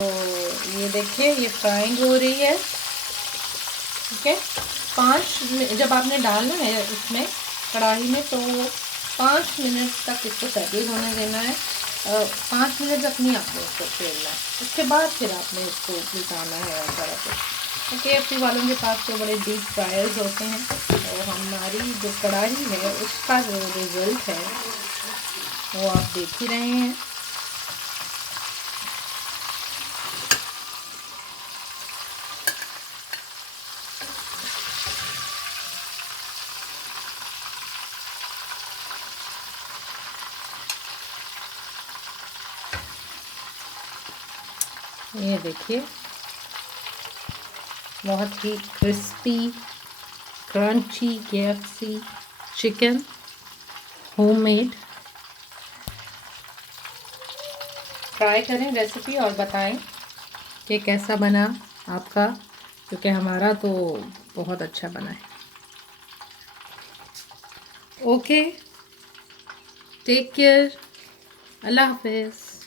तो ये देखिए ये फ्राइंग हो रही है। ठीक है, 5 जब आपने डालना है इसमें कढ़ाई में तो 5 मिनट तक इसको सेटल होने देना है। 5 मिनट अपनी आपने इसको फेरना है, उसके बाद फिर आपने इसको उल्टाना है और सारा कुछ। KFC वालों के पास तो बड़े डीप फ्रायर्स होते हैं, और हमारी जो कढ़ाई है उसका जो रिज़ल्ट है वो आप देख ही रहे हैं। ये देखिए बहुत ही crispy crunchy KFC chicken homemade. Try करें रेसिपी और बताएं कि कैसा बना आपका, क्योंकि हमारा तो बहुत अच्छा बना है। ओके, टेक केयर, अल्लाह हाफिज़।